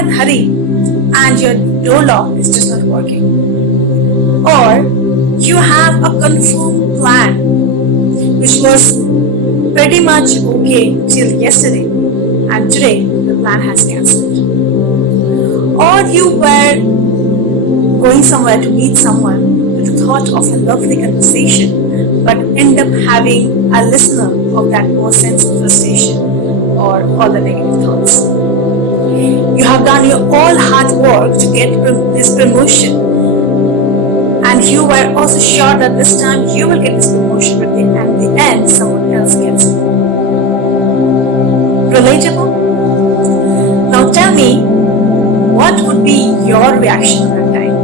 in a hurry and your door lock is just not working. Or you have a confirmed plan which was pretty much okay till yesterday and today the plan has cancelled. Or you were going somewhere to meet someone with the thought of a lovely conversation but end up having a listener of that person's frustration or all the negative thoughts. You have done your all hard work to get this promotion and you were also sure that this time you will get this promotion, but at the end someone else gets it. Relatable? Now tell me, what would be your reaction at that time?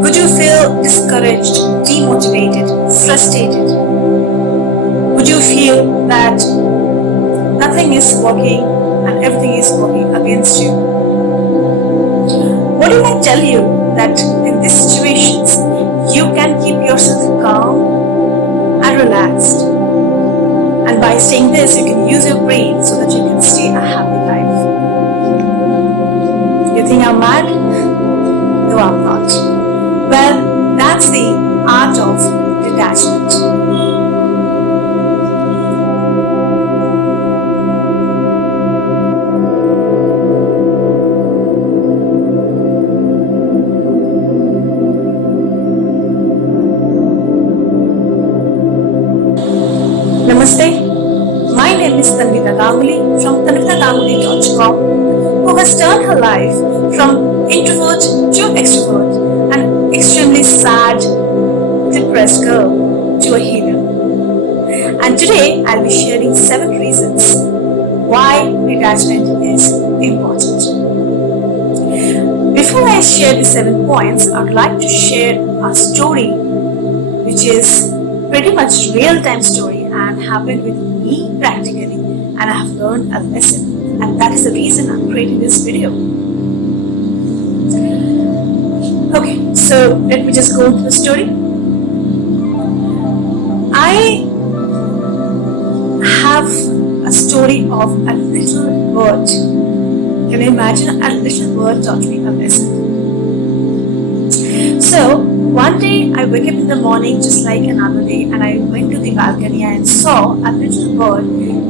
Would you feel discouraged, demotivated, frustrated? Would you feel that nothing is working and everything is working against you? What if I tell you that in these situations you can keep yourself calm and relaxed, and by saying this you can use your brain so that you can stay a happy life? You think I'm mad? No, I'm not. Well, that's the art of detachment. Namaste, my name is Tanvita Ganguly from tanvitaganguly.com, who has turned her life from introvert to extrovert, an extremely sad, depressed girl to a hero. And today I'll be sharing 7 reasons why detachment is important. Before I share the 7 points, I would like to share a story which is pretty much real-time story and happened with me practically, and I have learned a lesson, and that is the reason I'm creating this video. Okay, so let me just go into the story. I have a story of a little bird. Can you imagine? A little bird taught me a lesson. So one day I wake up in the morning just like another day, and I went to the balcony and saw a little bird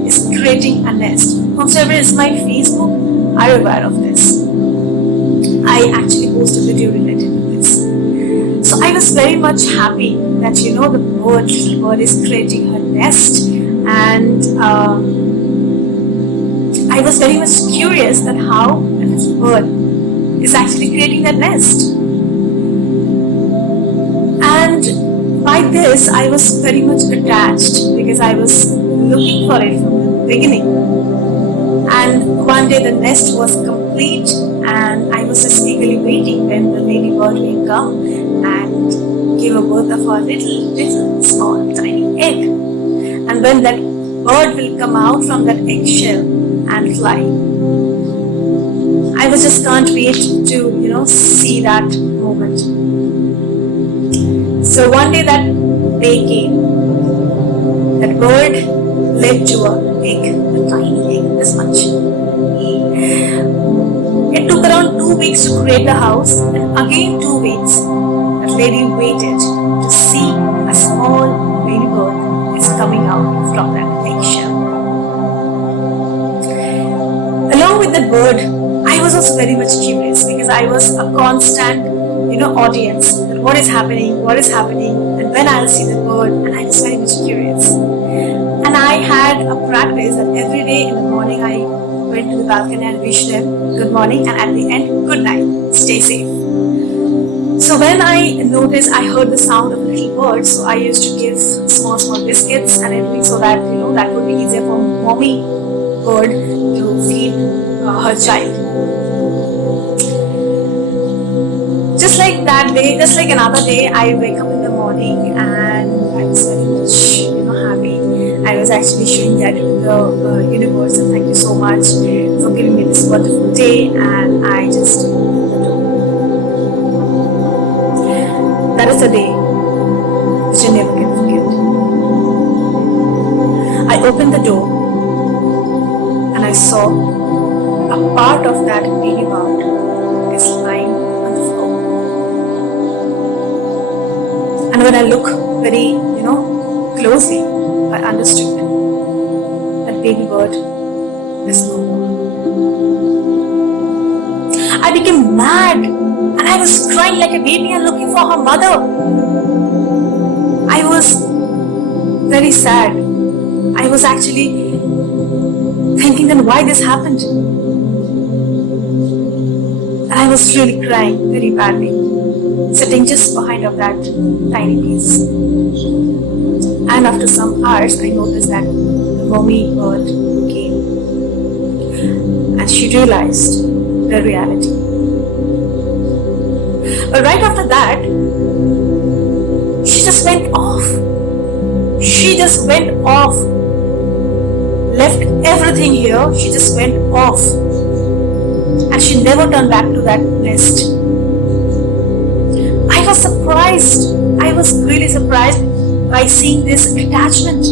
is creating a nest. Whoever is my Facebook are aware of this. I actually posted a video related to this. So I was very much happy that the little bird is creating her nest, and I was very much curious that how a little bird is actually creating that nest. And by this, I was very much attached because I was looking for it from the beginning. And one day the nest was complete, and I was just eagerly waiting when the lady bird will come and give a birth of a little small tiny egg. And when that bird will come out from that eggshell and fly, I just can't wait to see that moment. So one day that day came, that bird led to an egg, a tiny egg, this much. It took around 2 weeks to create the house, and again 2 weeks, that lady waited to see a small baby bird is coming out from that eggshell. Along with that bird, I was also very much curious because I was a constant audience, that what is happening, and when I'll see the bird, and I was very much curious. And I had a practice that every day in the morning I went to the balcony and wished them good morning, and at the end, good night, stay safe. So when I noticed, I heard the sound of a little bird, so I used to give small biscuits and everything so that that would be easier for mommy bird to feed her child. Just like that day, just like another day, I wake up in the morning and I was very much happy. I was actually showing gratitude to the universe, and thank you so much for giving me this wonderful day, and I just opened the door. That is the day which I never can forget. I opened the door and I saw a part of that baby bird is lying on the floor. And when I look very, closely, I understood that baby bird is no more. I became mad and I was crying like a baby and looking for her mother. I was very sad. I was actually thinking then why this happened. And I was really crying very badly, sitting just behind of that tiny piece. And after some hours, I noticed that the mommy bird came and she realized the reality. But right after that, she just went off. She just went off. Left everything here. She just went off. And she never turned back to that nest. I was surprised. I was really surprised by seeing this detachment.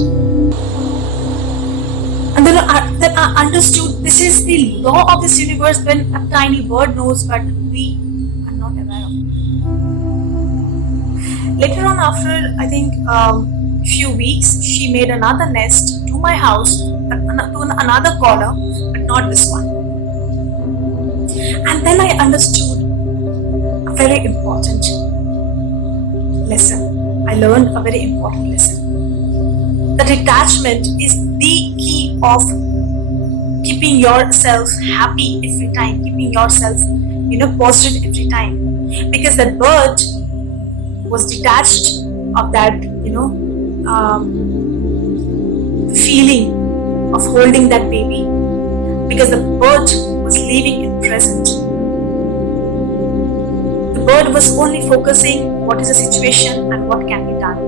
And then I understood this is the law of this universe when a tiny bird knows, but we are not aware of it. Later on, after I think few weeks, she made another nest to my house, to another corner, but not this one. And then I understood a very important lesson. I learned a very important lesson. The detachment is the key of keeping yourself happy every time, keeping yourself, positive every time. Because that bird was detached of that, feeling of holding that baby. Because the bird was living in present. The bird was only focusing what is the situation and what can be done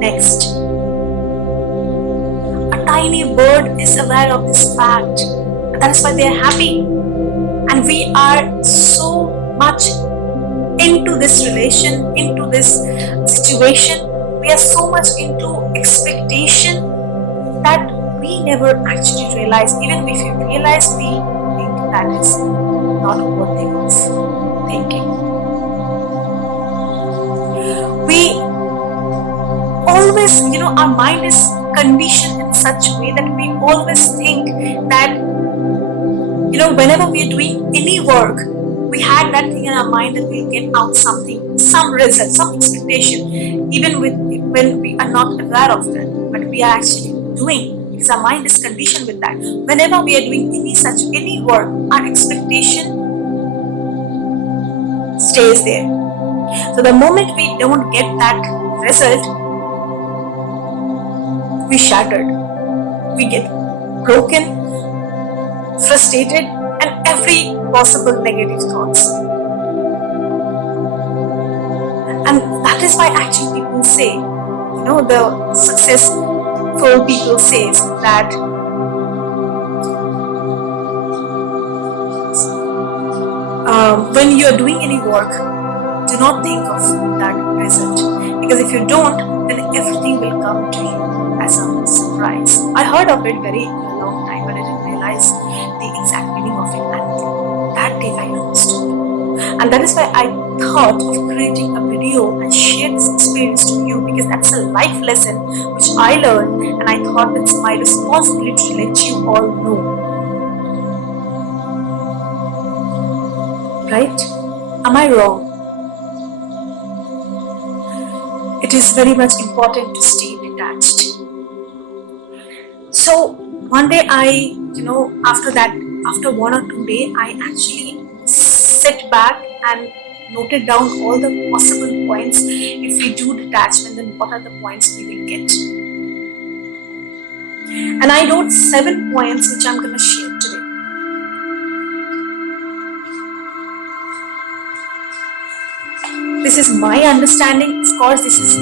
next. A tiny bird is aware of this fact, and that is why they are happy. And we are so much into this relation, into this situation. We are so much into expectation that we never actually realize. Even if you realize, we think that is not worthy of thinking. We always, our mind is conditioned in such a way that we always think that, whenever we are doing any work, we had that thing in our mind that we'll get out something, some result, some expectation, even when we are not aware of that, but we are actually doing, because our mind is conditioned with that. Whenever we are doing any work, our expectation stays there. So the moment we don't get that result, we shattered, we get broken, frustrated, and every possible negative thoughts. And that is why actually people say, the successful people says that when you are doing any work, do not think of that result, because if you don't, then everything will come to you as a surprise. I heard of it very long time, but I didn't realize the exact meaning of it, and that day I understood. And that is why I thought of creating a video and share this experience to you, because that's a life lesson which I learned, and I thought it's my responsibility to let you all know. Right? Am I wrong? It is very much important to stay detached. So one day I, after 1 or 2 days, I actually sit back and noted down all the possible points. If we do detachment, then what are the points we will get? And I wrote 7 points which I'm going to share today. This is my understanding. Of course, this is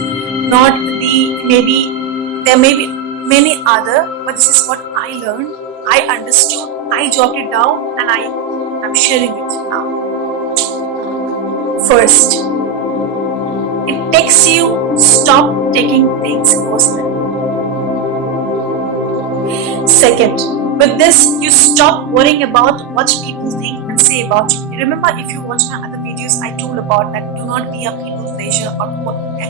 not there may be many other, but this is what I learned, I understood, I jotted down, and I'm sharing with you now. First, it takes you stop taking things personally. Second, With this, you stop worrying about what people think and say about you. Remember, if you watch my other videos, I told about that do not be a people pleasure, or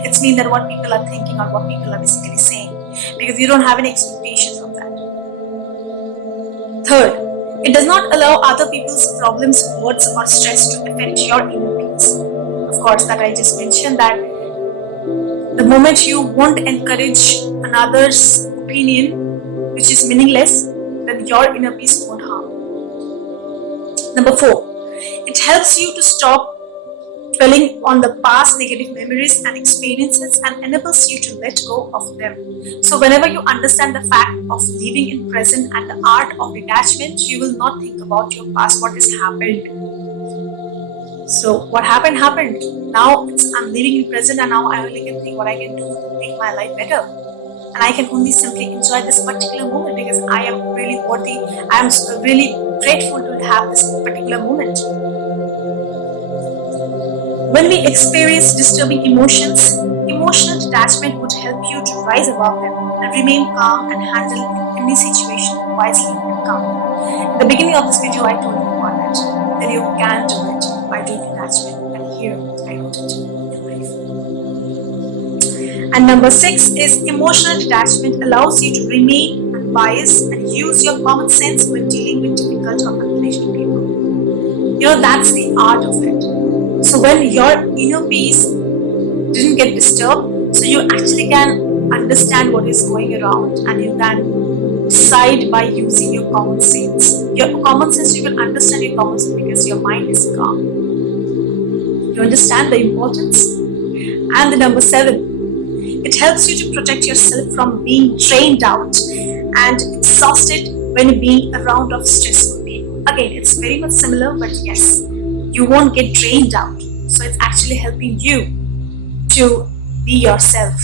it's mean that what people are thinking or what people are basically saying, because you don't have any expectations of that. Third, it does not allow other people's problems, words, or stress to affect your inner peace. Of course, that I just mentioned that the moment you won't encourage another's opinion, which is meaningless, then your inner peace won't harm. Number 4, it helps you to stop dwelling on the past negative memories and experiences and enables you to let go of them. So whenever you understand the fact of living in present and the art of detachment, you will not think about your past, what has happened. So what happened. Now I'm living in present, and now I only can think what I can do to make my life better. And I can only simply enjoy this particular moment because I am really worthy. I am really grateful to have this particular moment. When we experience disturbing emotions, emotional detachment would help you to rise above them and remain calm and handle any situation wisely and calmly. In the beginning of this video, I told you about that. Then you can do it by doing detachment, and here I wrote it in brief. And number 6 is emotional detachment allows you to remain unbiased and use your common sense when dealing with difficult or unrelated people. That's the art of it. So when your inner peace didn't get disturbed, so you actually can understand what is going around, and you can decide by using your common sense. Your common sense, you can understand your common sense because your mind is calm. You understand the importance? And the number 7, it helps you to protect yourself from being drained out and exhausted when being around of stressful people. Again, it's very much similar, but yes, you won't get drained out. So it's actually helping you to be yourself.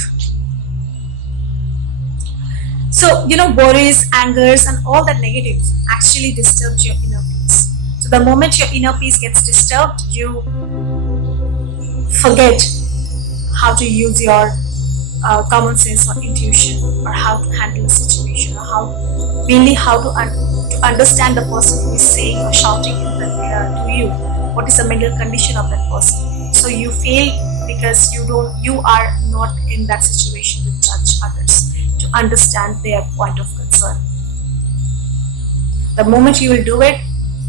So, worries, angers, and all that negative actually disturbs your inner peace. So the moment your inner peace gets disturbed, you forget how to use your common sense or intuition, or how to handle a situation, or how to understand the person who is saying or shouting to you. What is the mental condition of that person? So you fail because you are not in that situation to judge others, to understand their point of concern. The moment you will do it,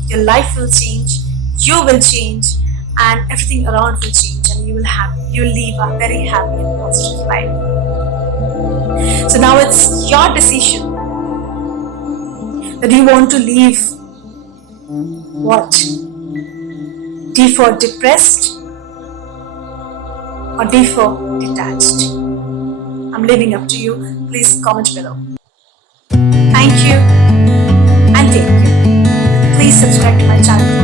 your life will change, you will change, and everything around will change, and you will live a very happy and positive life. So now it's your decision that you want to live what? D for depressed or D for detached? I'm leaving up to you. Please comment below. Thank you and take care. Please subscribe to my channel.